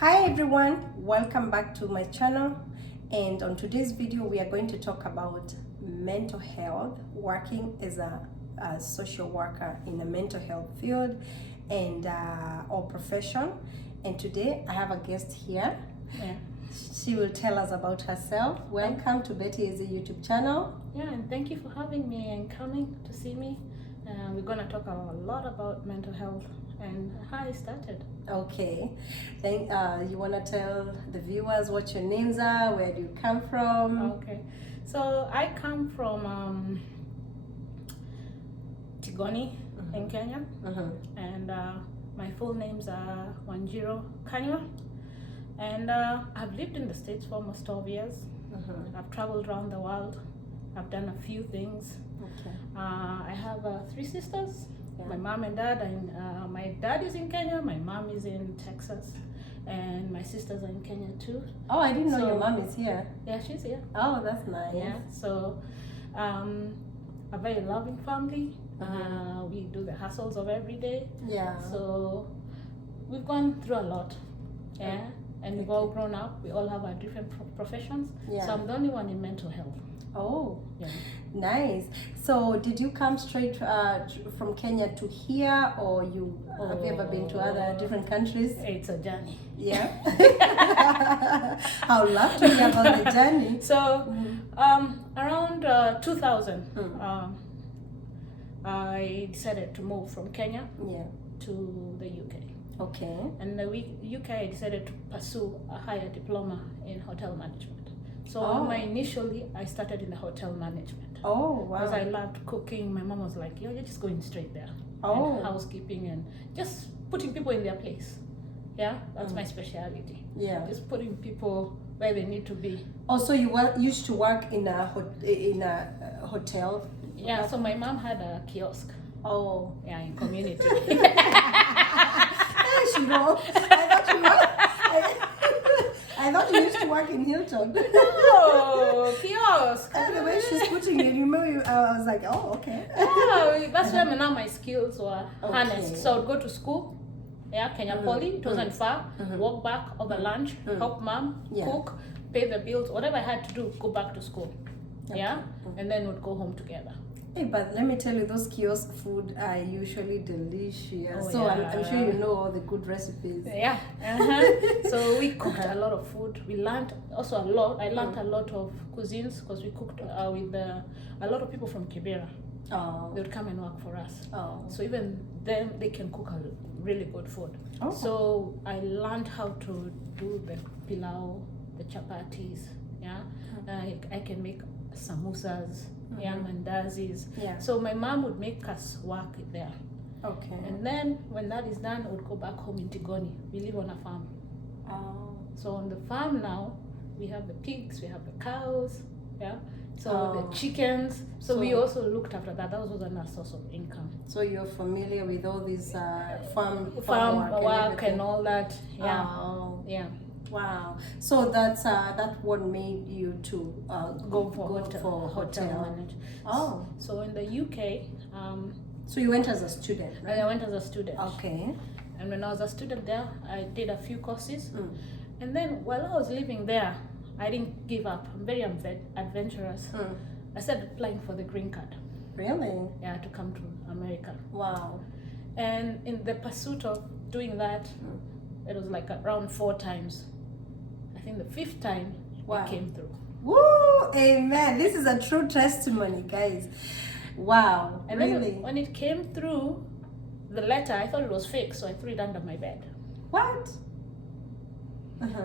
Hi everyone, welcome back to my channel, and on today's video we are going to talk about mental health, working as a social worker in a mental health field and or profession. And today I have a guest here. Yeah. She will tell us about herself. Welcome to Betty Easy YouTube channel. Yeah, and thank you for having me and coming to see me. We're going to talk a lot about mental health and how I started. Okay, you want to tell the viewers what your names are, where do you come from? Okay, so I come from Tigoni in Kenya, and my full names are Wanjiro Kanywa, and I've lived in the States for almost 12 years. I've traveled around the world. I've done a few things. Okay. I have 3 sisters. Yeah. My mom and dad, and my dad is in Kenya, my mom is in Texas, and my sisters are in Kenya too. Oh, I didn't know your mom is here. Yeah, she's here. Oh, that's nice. Yeah, so a very loving family. We do the hustles of every day. Yeah. So we've gone through a lot. Yeah, and we've all grown up. We all have our different professions. Yeah. So I'm the only one in mental health. Oh, Yeah. nice. So did you come straight from Kenya to here, or have you ever been to other different countries? It's a journey. Yeah. I would love to hear about the journey. So, around 2000, I decided to move from Kenya Yeah. to the UK. Okay. And in the UK, I decided to pursue a higher diploma in hotel management. So, initially, I started in the hotel management. Oh, wow. Because I loved cooking. My mom was like, you're just going straight there. Oh. And housekeeping and just putting people in their place. Yeah, that's my specialty. Yeah. Just putting people where they need to be. Also, you used to work in a hotel. Yeah, so my mom had a kiosk. Oh. Yeah, in community. I thought you used to work in Hilton. Oh, kiosk. The way she's putting it, I was like, oh, okay. Yeah, that's where now my skills were harnessed. So I would go to school. Yeah, Kenya Poly. It wasn't far. Walk back over lunch, help mom, cook, pay the bills, whatever I had to do, go back to school. Yeah, and then we'd go home together. Hey, but let me tell you, those kiosk food are usually delicious. Oh, so yeah. I'm sure you know all the good recipes. Yeah. So we cooked a lot of food. We learned also a lot. I learned a lot of cuisines because we cooked with a lot of people from Kibera. Oh. They would come and work for us. Oh. So even them, they can cook a really good food. Oh. So I learned how to do the pilau, the chapatis. Yeah. I can make samosas. Yeah, mandazis. Yeah. So my mom would make us work there. Okay. And then when that is done, I would go back home in Tigoni. We live on a farm. Oh. So on the farm now, we have the pigs, we have the cows, yeah. So the chickens. So we also looked after that. That was another source of income. So you're familiar with all these farm work and all that. Yeah. Oh. Yeah. Wow. So that's that what made you to Go for hotel management. Oh. So in the UK, So you went as a student, right? I went as a student. Okay. And when I was a student there, I did a few courses. And then while I was living there, I didn't give up. I'm very adventurous. I started applying for the green card. Really? Yeah, to come to America. Wow. And in the pursuit of doing that, it was like around 4 times. I think the 5th time it came through. Woo! Amen. This is a true testimony, guys. Wow. And really? then when it came through, the letter, I thought it was fake, so I threw it under my bed. What?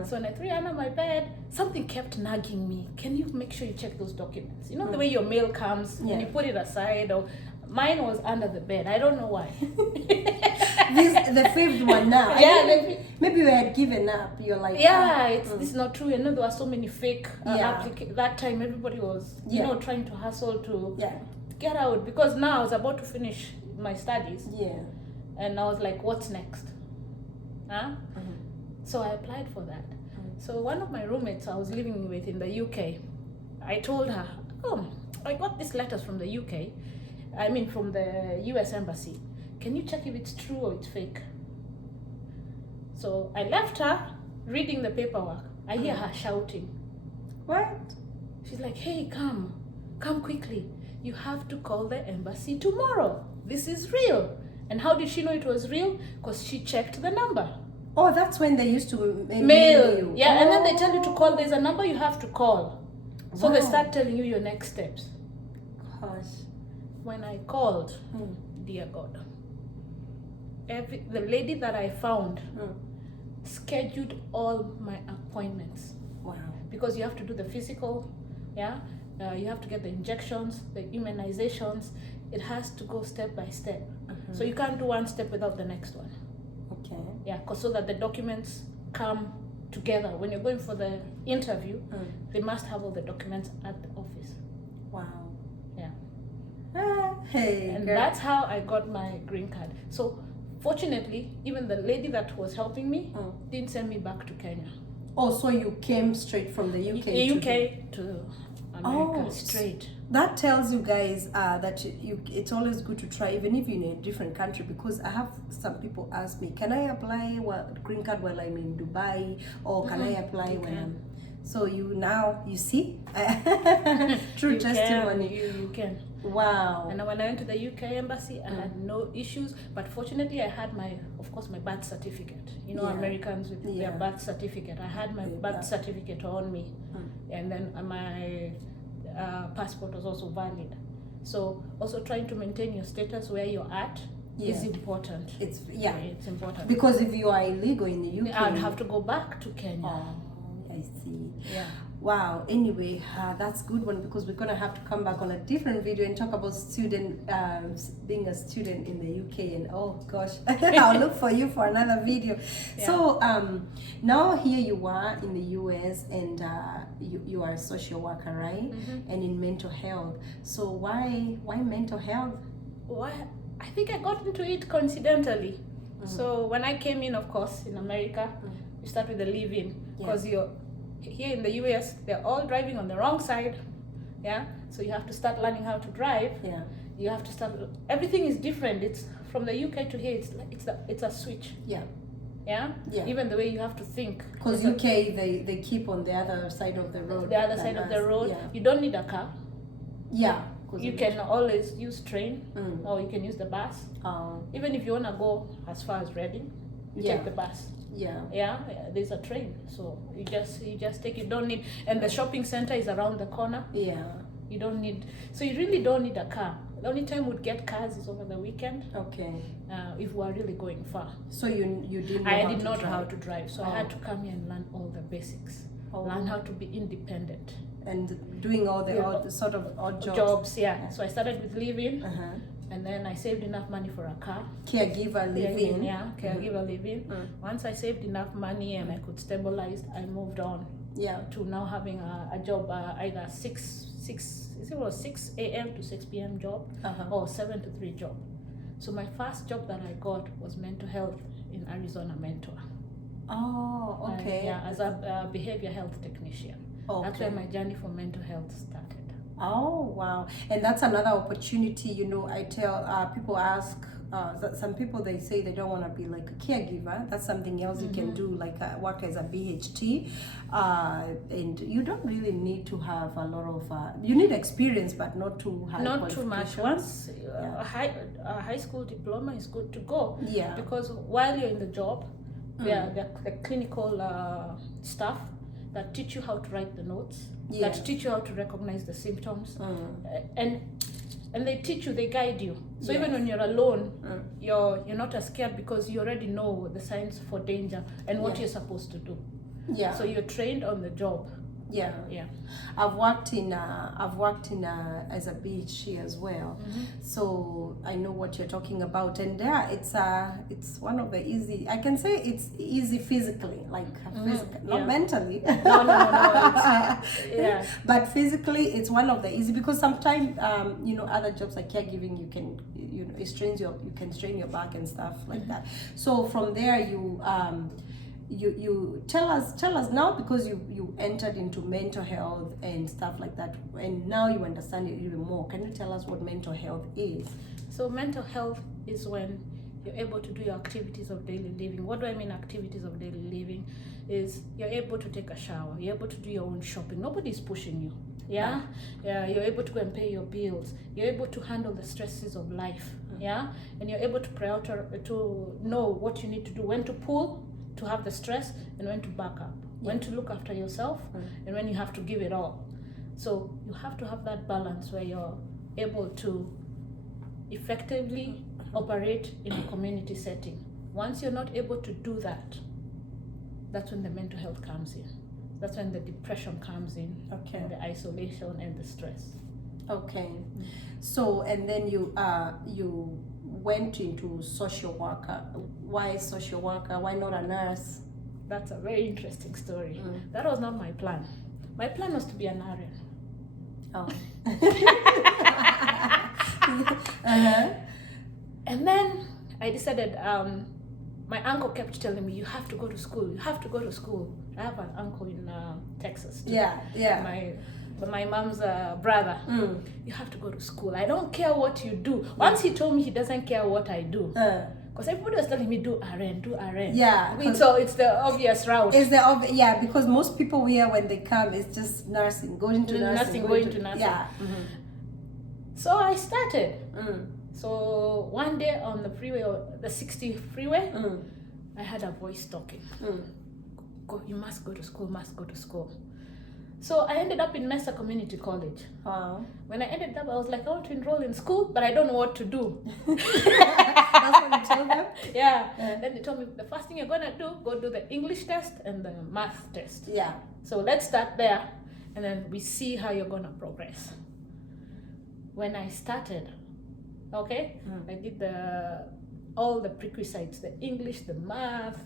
So when I threw it under my bed, something kept nagging me. Can you make sure you check those documents? You know the way your mail comes and you put it aside, or mine was under the bed. I don't know why. The 5th one now. Yeah, maybe you had given up. You're like, it's not true. You know, there were so many fake applications. That time, everybody was, trying to hustle to get out. Because now I was about to finish my studies. Yeah. And I was like, what's next? Huh? So I applied for that. So one of my roommates I was living with in the UK, I told her, oh, I got these letters from the UK. I mean, from the US Embassy. Can you check if it's true or it's fake? So I left her reading the paperwork, I hear her shouting. What? She's like, hey, come quickly. You have to call the embassy tomorrow. This is real. And how did she know it was real? Because she checked the number. Oh, that's when they used to Mail you. Yeah, and then they tell you to call. There's a number you have to call. So they Wow. start telling you your next steps. Gosh. When I called, dear God, the lady that I found scheduled all my appointments. Wow. Because you have to do the physical, yeah, you have to get the injections, the immunizations. It has to go step by step. So you can't do one step without the next one. Okay. Yeah, cause so that the documents come together. When you're going for the interview, they must have all the documents at the office. Wow. Yeah. Hey. And girl. that's how I got my green card. So fortunately, even the lady that was helping me didn't send me back to Kenya. Oh, so you came straight from the UK? UK to America, straight. That tells you guys that it's always good to try, even if you're in a different country, because I have some people ask me, can I apply green card while I'm in Dubai, or can I apply when I'm... So you see, true testimony. You can. Wow. And when I went to the UK embassy, I had no issues. But fortunately, I had my birth certificate. You know, Americans with their birth certificate. I had my birth certificate on me, and then my passport was also valid. So also trying to maintain your status where you're at is important. It's important. Because if you are illegal in the UK, I'd have to go back to Kenya. Oh, I see. Yeah. Wow. Anyway, that's a good one, because we're gonna have to come back on a different video and talk about being a student in the UK. And oh gosh, I'll look for you for another video. Yeah. So now here you are in the US, and you are a social worker, right? And in mental health. So why mental health? Why? I think I got into it coincidentally. So when I came in, of course, in America, you start with the live-in, because you're here in the US, they're all driving on the wrong side. Yeah, so you have to start learning how to drive. Yeah, you have to start. Everything is different. It's from the UK to here. It's a switch. Yeah. Yeah. Even the way you have to think. Because UK, they keep on the other side of the road. The other side of the road. Yeah. You don't need a car. Yeah. You can always use train, or you can use the bus. Even if you wanna go as far as Reading, you take the bus. Yeah, there's a train, so you just take it. Don't need, and the shopping center is around the corner. You don't need, so you really don't need a car. The only time we'd get cars is over the weekend. Okay. If we are really going far. So you didn't know I did not know how to drive, so I had to come here and learn all the basics. Learn how to be independent. And doing all the odd jobs. Yeah. So I started with living. And then I saved enough money for a car. Caregiver living. Yeah, caregiver living. Once I saved enough money and I could stabilize, I moved on. Yeah. To now having a job, either 6 a.m. to 6 p.m. job, or 7 to 3 job. So my first job that I got was mental health in Arizona Mentor. Oh, okay. As a behavior health technician. Okay. That's where my journey for mental health started. Oh, wow. And that's another opportunity, I tell people ask, some people, they say they don't want to be like a caregiver. That's something else you can do, like work as a BHT. And you don't really need to have a lot of, you need experience, but not too high. Not too much. Once a high school diploma is good to go. Yeah. Because while you're in the job, the clinical staff that teach you how to write the notes, that teach you how to recognize the symptoms, and they teach you, they guide you. So even when you're alone, you're not as scared, because you already know the signs for danger and what you're supposed to do. Yeah. So you're trained on the job. Yeah. I've worked in as a BHC as well, so I know what you're talking about. And there, it's one of the easy. I can say it's easy physically, like not mentally. No. But physically, it's one of the easy, because sometimes other jobs like caregiving, you can you can strain your back and stuff like that. So from there, you tell us now, because you entered into mental health and stuff like that, and now you understand it even more. Can you tell us what mental health is? So mental health is when you're able to do your activities of daily living. What do I mean activities of daily living? is you're able to take a shower, you're able to do your own shopping, nobody's pushing you. Yeah, you're able to go and pay your bills, you're able to handle the stresses of life. Yeah, and you're able to know what you need to do, when to pull to have the stress, and when to back up, when to look after yourself, and when you have to give it all. So you have to have that balance where you're able to effectively operate in a community setting. Once you're not able to do that, that's when the mental health comes in. That's when the depression comes in, and the isolation and the stress. Okay. So, and then you went into social worker. Why social worker? Why not a nurse? That's a very interesting story. That was not my plan. My plan was to be an RN. Oh. And then I decided, my uncle kept telling me, you have to go to school, you have to go to school. I have an uncle in Texas too. My mom's brother. You have to go to school. I don't care what you do. Once he told me he doesn't care what I do. Because everybody was telling me, do RN. Yeah. So it's the obvious route. Because most people here, when they come, it's just nursing, going to nursing. Yeah. So I started. So one day on the freeway, the 60 freeway, I had a voice talking. You must go to school, must go to school. So I ended up in Mesa Community College. Wow. When I ended up, I was like, I want to enroll in school, but I don't know what to do. That's what you told them? Yeah. Then they told me, the first thing you're going to do, go do the English test and the math test. Yeah. So let's start there, and then we see how you're going to progress. When I started, I did all the prerequisites, the English, the math,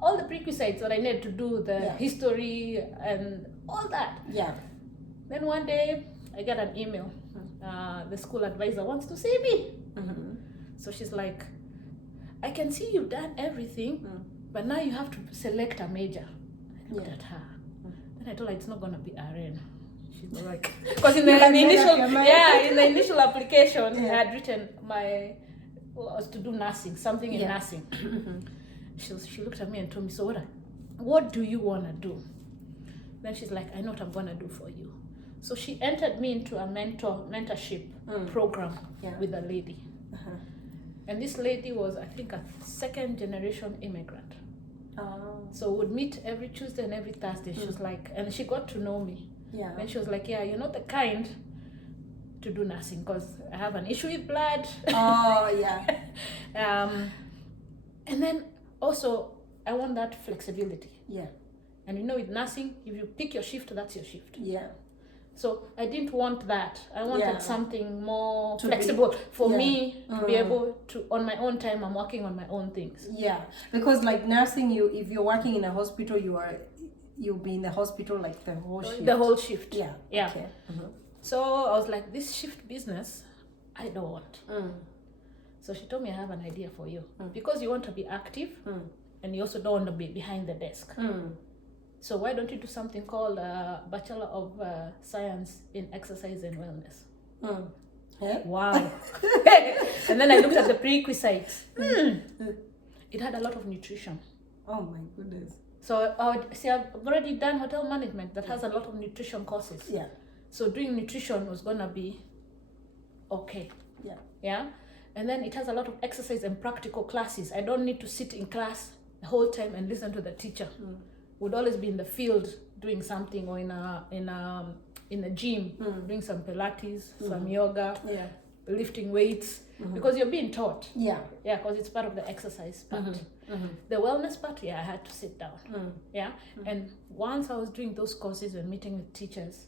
all the prerequisites that I needed to do, the history and all that. Yeah. Then one day I got an email. The school advisor wants to see me. So she's like, I can see you've done everything, but now you have to select a major. I looked at her. Then I told her it's not gonna be RN. She's like, because in the initial application, I had written was to do nursing, something in nursing. She looked at me and told me, so what do you want to do? Then she's like, I know what I'm going to do for you. So she entered me into a mentorship program with a lady. And this lady was, I think, a second generation immigrant. So we'd meet every Tuesday and every Thursday. She was like, and she got to know me. And she was like, you're not the kind to do nursing because I have an issue with blood. And then also I want that flexibility. And with nursing, if you pick your shift, that's your shift. So I didn't want that. I wanted something more flexible for me to be able to, on my own time, I'm working on my own things. Because like nursing, if you're working in a hospital, you'll be in the hospital like the whole shift. The whole shift. Okay. So I was like, this shift business, I don't want. So she told me, I have an idea for you. Because you want to be active and you also don't want to be behind the desk. So why don't you do something called Bachelor of Science in Exercise and Wellness? Wow. And then I looked at the prerequisites. It had a lot of nutrition. Oh my goodness. So I've already done hotel management that has a lot of nutrition courses. So doing nutrition was going to be okay. And then it has a lot of exercise and practical classes. I don't need to sit in class the whole time and listen to the teacher. Would always be in the field doing something, or in a gym doing some Pilates, some yoga, lifting weights, because you're being taught. Because it's part of the exercise part. The wellness part, I had to sit down. And once I was doing those courses and meeting with teachers,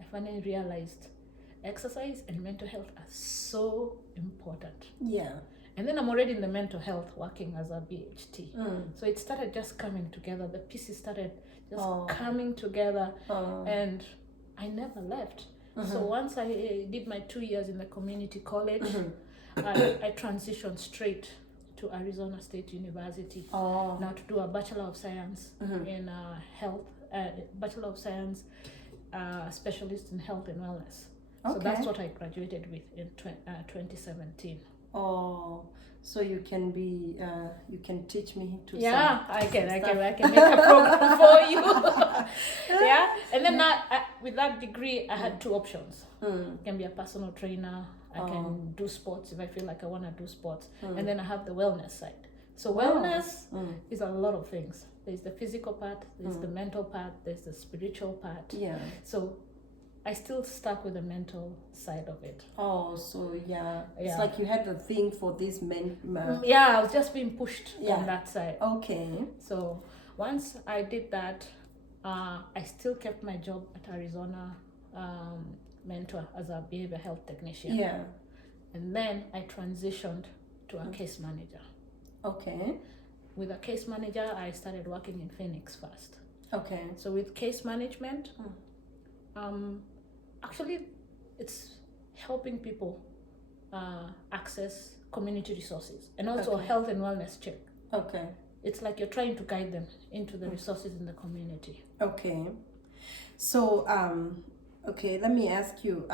I finally realized exercise and mental health are so important. And then I'm already in the mental health, working as a BHT. So it started just coming together. The pieces started just coming together, and I never left. So once I did my 2 years in the community college, I transitioned straight to Arizona State University now to do a Bachelor of Science in health, Bachelor of Science specialist in health and wellness. So that's what I graduated with in 2017. Oh, so you can be, you can teach me to Yeah, some I can stuff. make a program for you. Yeah, and then with that degree, I had two options. I can be a personal trainer. I can do sports if I feel like I want to do sports, and then I have the wellness side. So wellness is a lot of things. There's the physical part, there's the mental part, there's the spiritual part. Yeah. So I still stuck with the mental side of it. Oh, so yeah, it's Yeah. like you had the thing for this men. Yeah, I was just being pushed Yeah. on that side. Okay. So once I did that, I still kept my job at Arizona Mentor as a behavior health technician. Yeah. And then I transitioned to a case manager. Okay. With a case manager, I started working in Phoenix first. Okay. So with case management, actually it's helping people access community resources and also a health and wellness check. Okay. It's like you're trying to guide them into the resources in the community. Okay. So okay, let me ask you.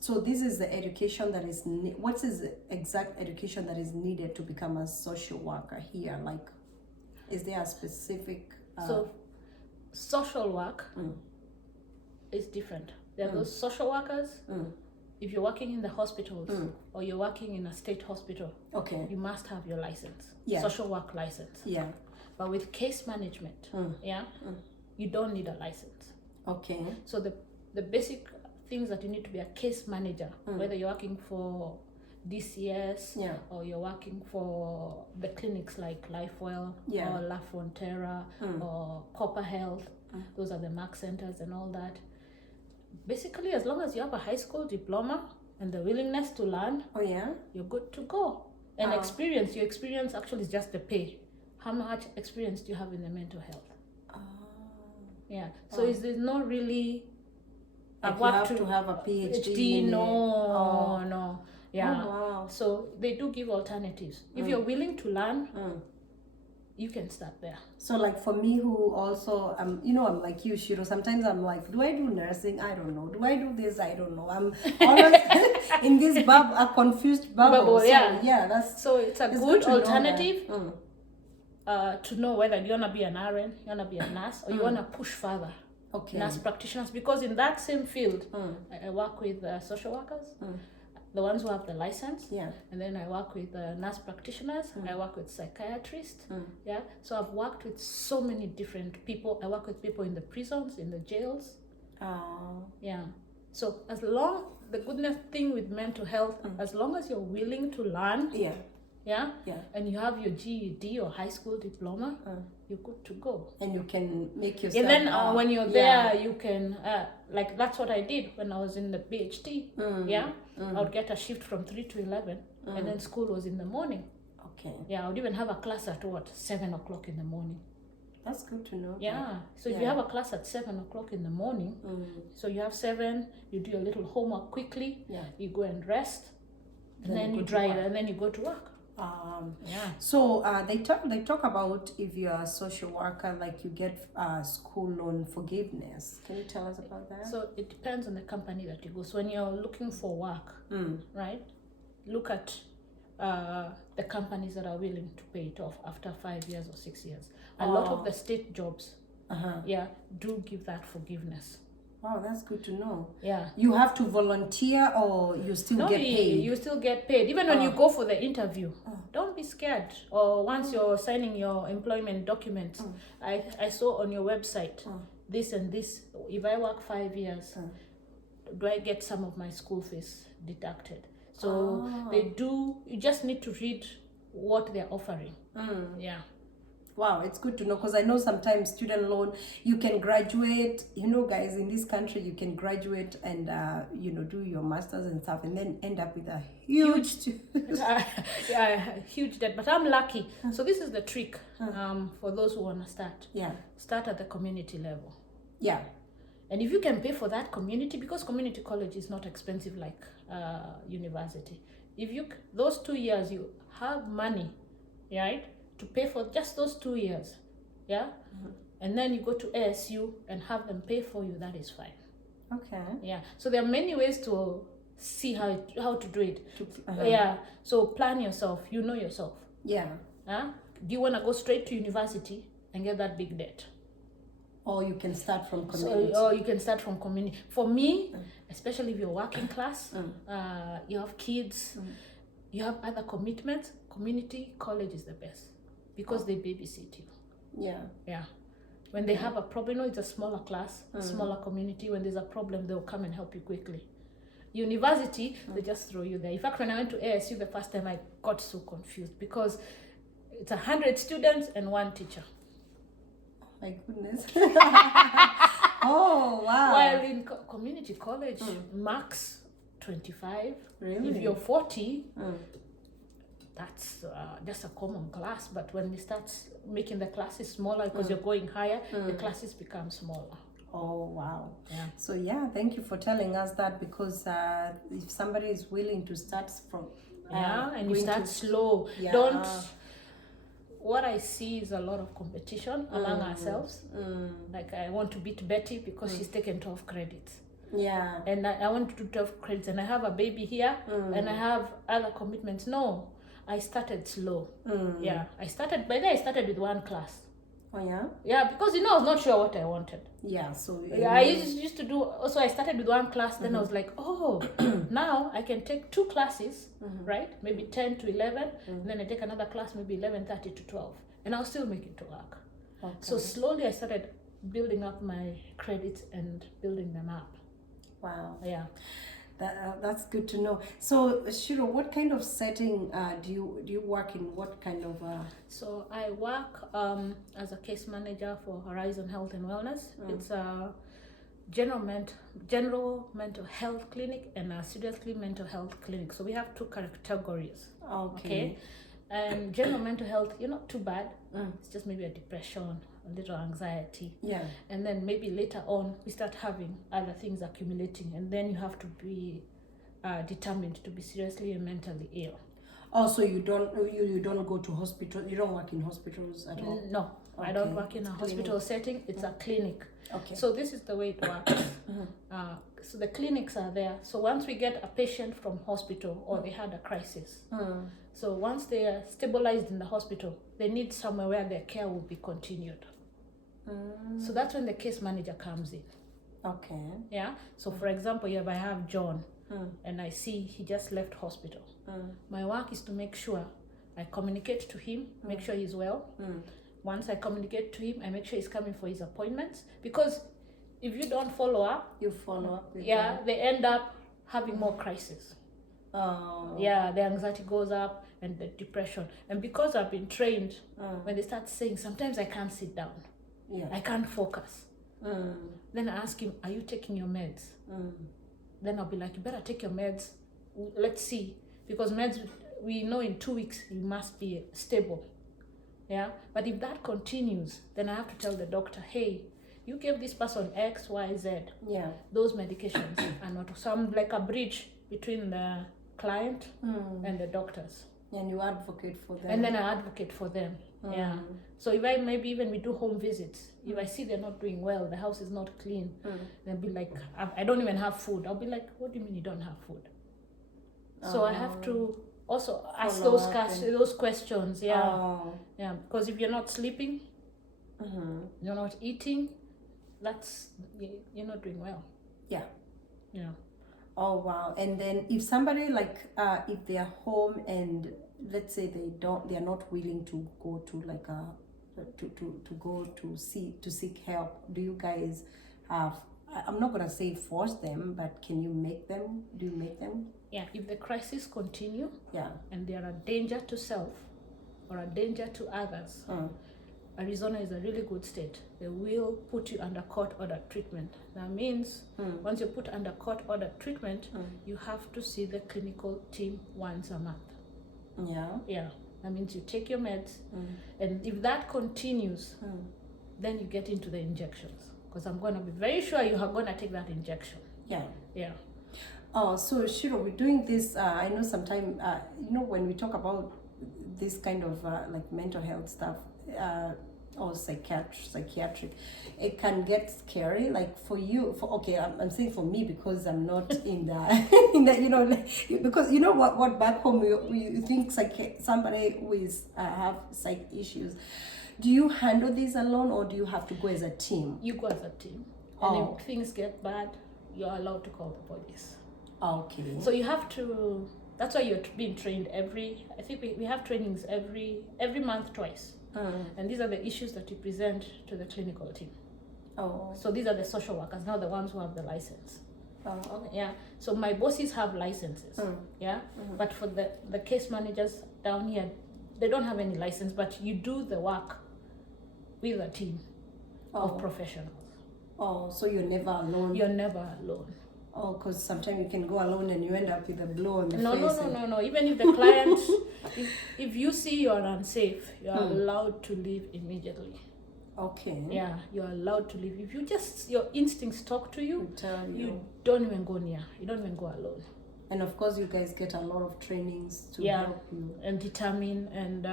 So this is the education that is. What is the exact education that is needed to become a social worker here? Like, is there a specific? So, social work is different. There are those social workers. If you're working in the hospitals or you're working in a state hospital, Okay. you must have your license, Yeah. social work license. Yeah. But with case management, you don't need a license. Okay. So the basic things that you need to be a case manager, whether you're working for DCS Yeah. or you're working for the clinics like LifeWell Yeah. or La Frontera or Copper Health, those are the MAC centers and all that. Basically, as long as you have a high school diploma and the willingness to learn, Oh yeah. you're good to go. And experience, your experience actually is just the pay. How much experience do you have in the mental health? Yeah. So there's not really Like you have to have a PhD. in it. No. Yeah. Oh, wow. So they do give alternatives. If you're willing to learn, you can start there. So like for me who also I'm like you, Shiro, sometimes I'm like, do I do nursing? I don't know. Do I do this? I don't know. I'm always in this a confused bubble. So, yeah. That's So it's a it's good to know alternative that. to know whether you want to be an RN, you want to be a nurse, or you want to push further. Okay. Nurse practitioners, because in that same field, I work with social workers, the ones who have the license. Yeah. And then I work with nurse practitioners. I work with psychiatrists. Yeah. So I've worked with so many different people. I work with people in the prisons, in the jails. Yeah. So the goodness thing with mental health, as long as you're willing to learn, Yeah. and you have your GED or high school diploma, you're good to go. And you can make yourself. And then when you're there, you can like that's what I did when I was in the PhD. I would get a shift from 3 to 11, and then school was in the morning. Okay. Yeah, I would even have a class at 7 o'clock in the morning. That's good to know. Yeah. So if you have a class at 7 o'clock in the morning, so you have 7, you do your little homework quickly. Yeah. You go and rest, and then you drive, and then you go to work. So they talk about if you're a social worker, like you get school loan forgiveness. Can you tell us about that? So it depends on the company that you go. So when you're looking for work, right, look at the companies that are willing to pay it off after 5 years or 6 years. A lot of the state jobs, do give that forgiveness. Wow, that's good to know. Yeah. You have to volunteer or you still get paid? You still get paid. Even when you go for the interview, don't be scared. Or once you're signing your employment documents, I saw on your website this and this. If I work 5 years, do I get some of my school fees deducted? So they do. You just need to read what they're offering. Yeah. Wow, it's good to know, because I know sometimes student loan, you can graduate, guys, in this country, you can graduate and, do your masters and stuff and then end up with a huge huge debt. But I'm lucky. So this is the trick for those who want to start. Yeah. Start at the community level. Yeah. And if you can pay for that community, because community college is not expensive like university. If those 2 years, you have money, right? To pay for just those 2 years, and then you go to ASU and have them pay for you, that is fine. Okay. Yeah. So there are many ways to see how to do it. Uh-huh. Yeah. So plan yourself. You know yourself. Yeah. Huh? Do you want to go straight to university and get that big debt? Or you can start from community. Or you can start from community. For me, especially if you're working class, you have kids, you have other commitments, community college is the best because they babysit you. Yeah. Yeah. When they have a problem, it's a smaller class, a smaller community. When there's a problem, they'll come and help you quickly. University, they just throw you there. In fact, when I went to ASU the first time, I got so confused because it's 100 students and 1 teacher. My goodness. Oh, wow. While in community college, max 25. Really? If you're 40, that's just a common class. But when they start making the classes smaller because you're going higher, the classes become smaller. Oh, wow. Yeah. So, yeah, thank you for telling us that, because if somebody is willing to start from... and you start slow. Yeah. Don't... What I see is a lot of competition among ourselves. Like, I want to beat Betty because she's taken 12 credits. Yeah. And I want to do 12 credits, and I have a baby here, and I have other commitments. No, I started slow. Yeah, I started with 1 class. Oh, yeah? Yeah, because, I was not sure what I wanted. Yeah, so... Yeah, I used to do... Also, I started with 1 class, then I was like, oh, now I can take 2 classes, right? Maybe 10 to 11, and then I take another class, maybe 11:30 to 12. And I'll still make it to work. Okay. So slowly I started building up my credits and building them up. Wow. Yeah. That's good to know. So, Shiro, what kind of setting do you work in? What kind of... So I work as a case manager for Horizon Health and Wellness. It's a general mental health clinic and a seriously mental health clinic. So we have 2 categories. Okay. And general mental health, you're not too bad. It's just maybe a depression, a little anxiety. Yeah. And then maybe later on we start having other things accumulating, and then you have to be determined to be seriously and mentally ill. Oh, so you don't go to hospital? You don't work in hospitals at all? No, Okay. I don't work in a hospital setting. It's a clinic. Okay. So this is the way it works. So the clinics are there. So once we get a patient from hospital or they had a crisis, so once they are stabilized in the hospital, they need somewhere where their care will be continued. So that's when the case manager comes in. Okay. Yeah. So for example, if I have John and I see he just left hospital, my work is to make sure I communicate to him, make sure he's well. Once I communicate to him, I make sure he's coming for his appointments, because if you don't follow up, You follow up with they end up having more crises. Oh. Yeah, the anxiety goes up and the depression. And because I've been trained, when they start saying, sometimes I can't sit down, Yeah. I can't focus. Then I ask him, are you taking your meds? Then I'll be like, you better take your meds. Let's see. Because meds, we know in 2 weeks, you must be stable. Yeah. But if that continues, then I have to tell the doctor, hey, you gave this person X, Y, Z. Yeah. Those medications are not. So I'm like a bridge between the client and the doctors. And you advocate for them. And then I advocate for them. Yeah. So if I maybe even we do home visits, if I see they're not doing well, the house is not clean, they'll be like, I don't even have food. I'll be like, what do you mean you don't have food? So I have to also ask those questions. Yeah. Oh. Yeah. Because if you're not sleeping, you're not eating, you're not doing well. Yeah. Yeah. Oh, wow. And then if somebody if they are home and let's say they are not willing to go to to seek help, do you guys have, I'm not going to say force them, but can you make them? Do you make them? Yeah, if the crisis continue, Yeah. and they are a danger to self or a danger to others, Arizona is a really good state. They will put you under court-ordered treatment. That means once you're put under court-ordered treatment, you have to see the clinical team once a month. Yeah. Yeah, that means you take your meds, and if that continues, then you get into the injections. Because I'm going to be very sure you are going to take that injection. Yeah. Yeah. Oh, so Shiro, we're doing this. I know sometimes, when we talk about this kind of like mental health stuff, or psychiatric, it can get scary. Like for you, okay, I'm saying for me because I'm not in the in the, you know, like, because you know what back home we think somebody with have psych issues. Do you handle this alone, or do you have to go as a team? You go as a team, and if things get bad, you're allowed to call the police. Okay. So you have to. That's why you're being trained I think we have trainings every month twice. And these are the issues that you present to the clinical team. Oh. So these are the social workers, now the ones who have the license. Oh, okay. Yeah. So my bosses have licenses. Yeah. But for the case managers down here, they don't have any license, but you do the work with a team of professionals. Oh, so you're never alone. You're never alone. Oh, because sometimes you can go alone and you end up with a blow on the face. No. Even if the client, if you see you're unsafe, you're allowed to leave immediately. Okay. Yeah, you're allowed to leave. If you just, your instincts talk to you, you don't even go near. You don't even go alone. And of course, you guys get a lot of trainings to help you. And determine. And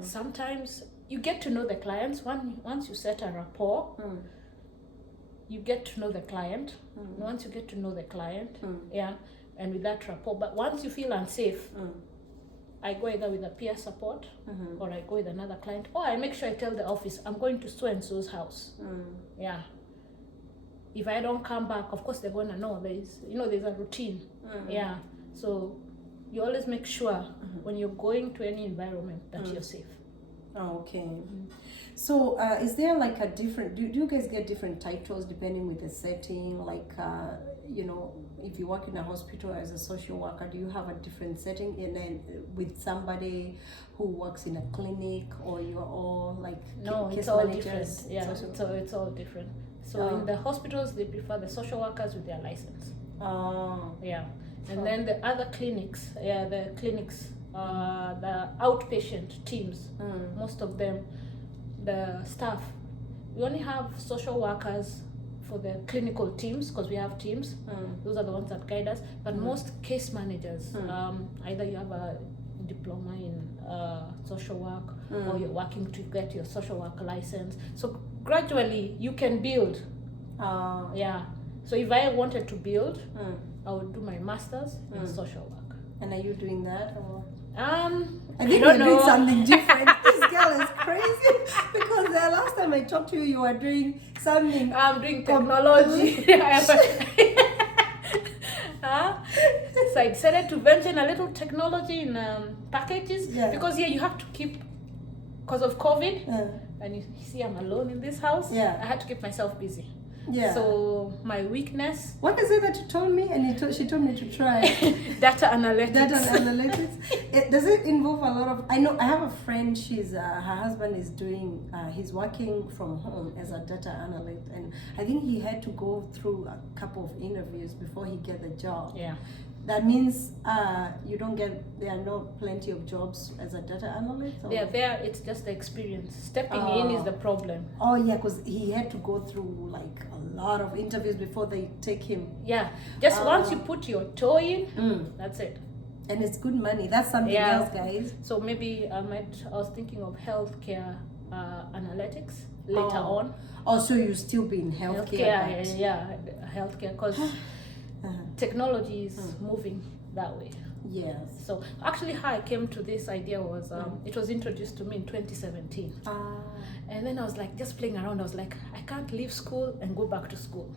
sometimes you get to know the clients. Once you set a rapport, you get to know the client. Once you get to know the client, and with that rapport. But once you feel unsafe, I go either with a peer support, or I go with another client, or I make sure I tell the office, I'm going to so-and-so's house. Yeah. If I don't come back, of course they're going to know there's a routine. Yeah. So you always make sure when you're going to any environment that you're safe. Oh, okay. So is there like a different, do you guys get different titles depending with the setting? Like, if you work in a hospital as a social worker, do you have a different setting with somebody who works in a clinic, or you're all like case all managers? Different. Yeah, so it's all different. So in the hospitals, they prefer the social workers with their license. Oh. Yeah. And then the other clinics, the outpatient teams, most of them, the staff, we only have social workers for the clinical teams, because we have teams. Those are the ones that guide us. But most case managers, either you have a diploma in social work, or you're working to get your social work license. So gradually you can build. Yeah. So if I wanted to build, I would do my master's in social work. And are you doing that, or? I think you're doing something different. This girl is crazy, because the last time I talked to you, you were doing something. I'm doing technology. So I decided to venture in a little technology in packages, because you have to keep, because of COVID, and you see I'm alone in this house. I had to keep myself busy. Yeah. So my weakness. What is it that you told me? And she told me to try data analytics. Data analytics. Does it involve a lot of? I know I have a friend. She's her husband is doing. He's working from home as a data analyst, and I think he had to go through a couple of interviews before he get the job. Yeah. That means there are no plenty of jobs as a data analyst? Or? They're there, it's just the experience. Stepping in is the problem. Oh yeah, because he had to go through like a lot of interviews before they take him. Yeah, just once you put your toe in, that's it. And it's good money. That's something else, guys. So maybe I was thinking of healthcare analytics later on. Oh, so you still be in healthcare? Healthcare, because technology is moving that way. Yes. So actually how I came to this idea was it was introduced to me in 2017. And then I was like just playing around. I was like, I can't leave school and go back to school.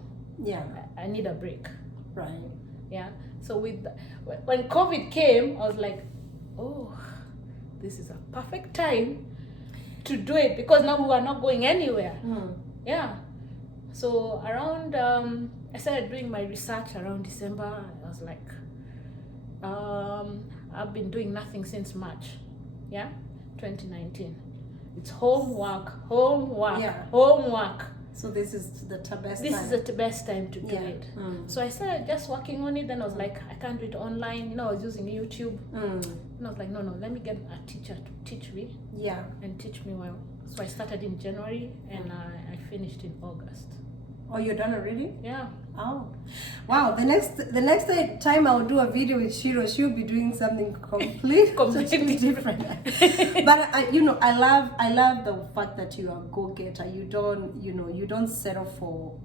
Yeah. I need a break. Right. Yeah. So when COVID came, I was like, oh, this is a perfect time to do it, because now we are not going anywhere. Yeah. So around I started doing my research around December. I was like, I've been doing nothing since March, 2019. It's homework. So this is the best This time. is the best time to do it. So I started just working on it. Then I was like, I can't do it online. I was using YouTube. And I was like, no, let me get a teacher to teach me. Yeah. And teach me well. So I started in January and I finished in August. Oh, you're done already? Yeah. Oh, wow! The next time I'll do a video with Shiro, she'll be doing something completely different. But I love the fact that you are a go-getter. You don't settle for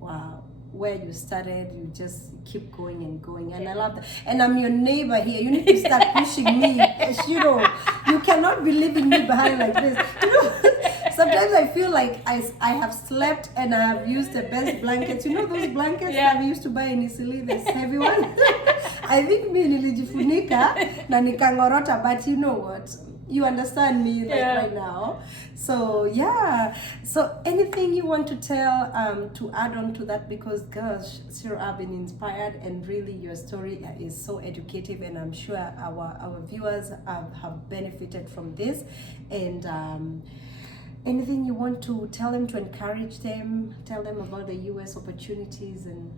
where you started. You just keep going and going, and I love that. And I'm your neighbor here. You need to start pushing me, Shiro. You cannot be leaving me behind like this. Sometimes I feel like I have slept and I have used the best blankets. You know those blankets that we used to buy in Italy, this heavy one? I think me nilijifunika na nikangorota, but you know what? You understand me right now. So yeah. So anything you want to tell to add on to that? Because gosh, Shiro, I've been inspired, and really your story is so educative, and I'm sure our viewers have benefited from this. And anything you want to tell them to encourage them, tell them about the US opportunities? And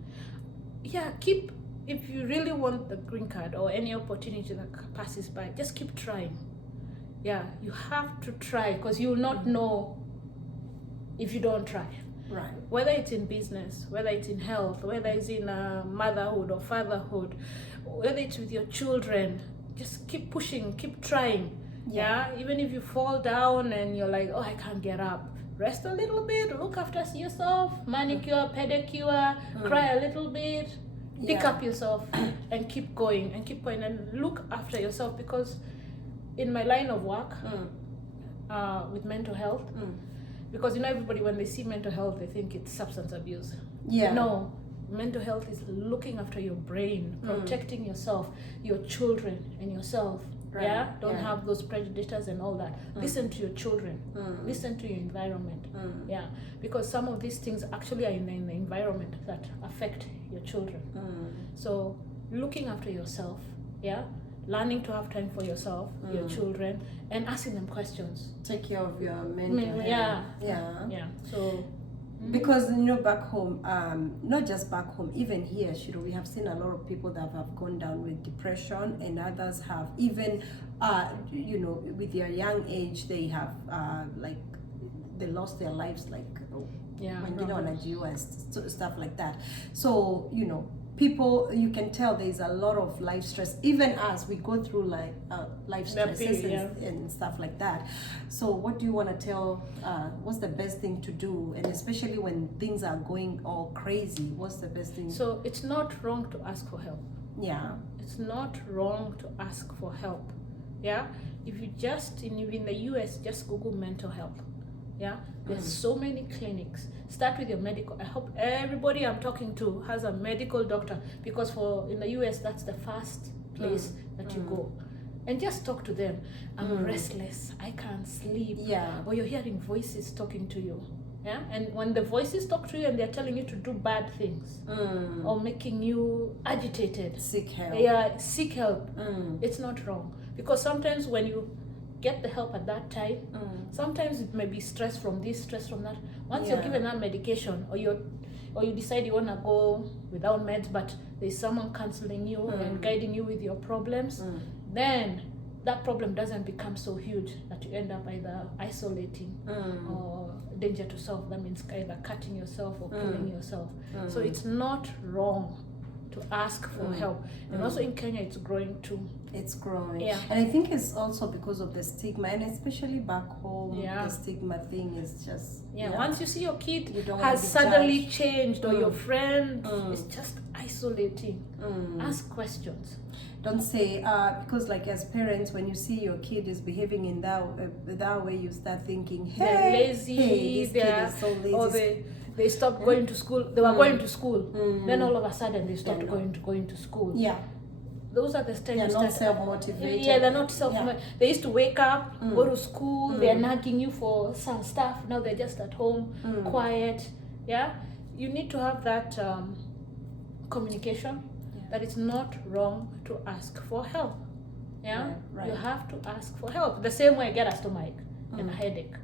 if you really want the green card or any opportunity that passes by, just keep trying. Yeah, you have to try, because you will not know if you don't try. Right. Whether it's in business, whether it's in health, whether it's in motherhood or fatherhood, whether it's with your children, just keep pushing, keep trying. Yeah, even if you fall down and you're like, oh, I can't get up, rest a little bit, look after yourself, manicure, pedicure, cry a little bit, pick up yourself and keep going and look after yourself. Because in my line of work with mental health, because everybody, when they see mental health, they think it's substance abuse. No, mental health is looking after your brain, protecting yourself, your children and yourself. Right. Don't have those prejudices and all that. Listen to your children. Listen to your environment. Because some of these things actually are in the environment that affect your children. So looking after yourself, learning to have time for yourself, your children, and asking them questions. Take care of your mental health. So because back home, not just back home, even here, Shiro, we have seen a lot of people that have gone down with depression, and others have even with their young age, they have they lost their lives, and stuff like that. So people, you can tell there's a lot of life stress. Even as we go through life stresses and stuff like that. So what do you want to tell, what's the best thing to do? And especially when things are going all crazy, what's the best thing? So it's not wrong to ask for help. Yeah. It's not wrong to ask for help. Yeah. If you just, in the US, just Google mental health. Yeah, there's so many clinics. Start with your medical. I hope everybody I'm talking to has a medical doctor, because in the US, that's the first place that you go. And just talk to them. I'm restless, I can't sleep. Yeah. Or you're hearing voices talking to you. Yeah, and when the voices talk to you and they're telling you to do bad things or making you agitated, seek help. Yeah, seek help. It's not wrong, because sometimes when you get the help at that time, sometimes it may be stress from this, stress from that. Once you're given that medication, or you decide you want to go without meds, but there's someone counseling you and guiding you with your problems, then that problem doesn't become so huge that you end up either isolating or danger to self. That means either cutting yourself or killing yourself. So it's not wrong to ask for help. And also in Kenya, it's growing too. It's growing. Yeah. And I think it's also because of the stigma, and especially back home, the stigma thing is just... Once you see your kid has suddenly changed, or your friend, it's just isolating. Ask questions. Don't say, because as parents, when you see your kid is behaving in that way, you start thinking, hey, they're lazy, this kid is so lazy. Or they stopped going to school. They were going to school. Then all of a sudden they stopped going to school. Yeah. Those are the times they're not self-motivated. Yeah, they're not self-motivated. They used to wake up, go to school, they're nagging you for some stuff. Now they're just at home, quiet. Yeah, you need to have that communication, that it's not wrong to ask for help. Yeah, right. You have to ask for help. The same way I get a stomach and a headache,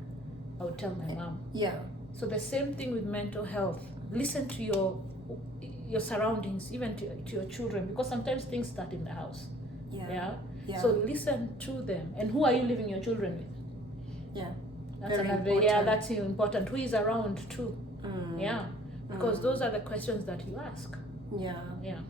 I would tell my mom. Yeah. So the same thing with mental health. Listen to your surroundings, even to your children, because sometimes things start in the house. Yeah. So listen to them. And who are you leaving your children with? Yeah. That's another. Yeah, that's important. Who is around too? Yeah. because those are the questions that you ask. Yeah. Yeah.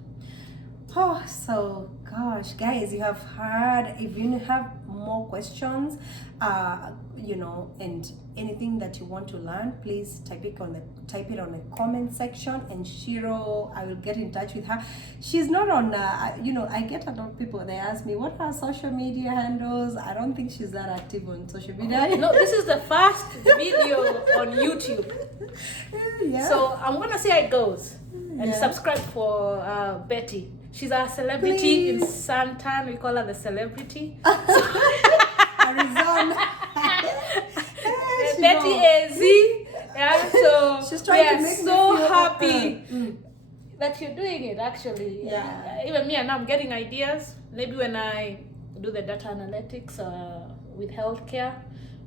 Oh, so gosh, guys, you have heard. If you have more questions, and anything that you want to learn, please type it on the comment section, and Shiro, I will get in touch with her. She's not on. I get a lot of people. They ask me what are social media handles. I don't think she's that active on social media. No, this is the first video on YouTube. Yeah. So I'm gonna see how it goes, and Yeah. subscribe for Betty. She's a celebrity in Please. Santan. We call her the celebrity. Arizona. Betty AZ. Yeah, so She's trying we to are make me so feel happy that you're doing it. Actually, Yeah. Even me, and I'm getting ideas. Maybe when I do the data analytics with healthcare,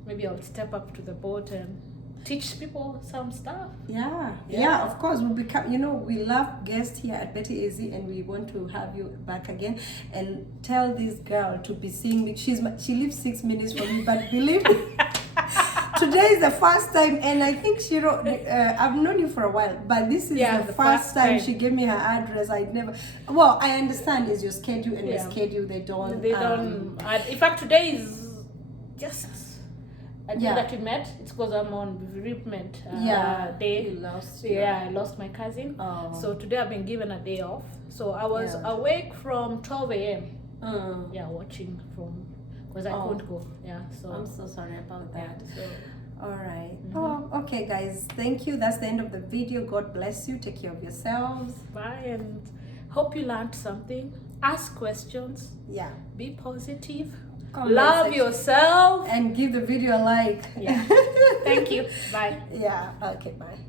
maybe I'll step up to the boat and teach people some stuff. Yeah, of course. We'll become, we love guests here at Betty AZ, and we want to have you back again and tell this girl to be seeing me. She lives 6 minutes from me, but believe me, today is the first time, and I think Shiro, I've known you for a while, but this is the first time she gave me her address. I understand is your schedule, and your schedule, they don't. In fact, today is just a day Yeah. that we met. It's because I'm on bereavement day. You lost. I lost my cousin. Oh. So today I've been given a day off. So I was awake from 12 a.m. Watching from, because I couldn't go. Yeah, so I'm so sorry about that. So All right. Oh, okay, guys. Thank you. That's the end of the video. God bless you. Take care of yourselves. bye, and hope you learned something. Ask questions. Yeah. Be positive. Comment Love section. yourself. And give the video a like. Yeah. Thank you. Bye. Yeah. Okay. Bye.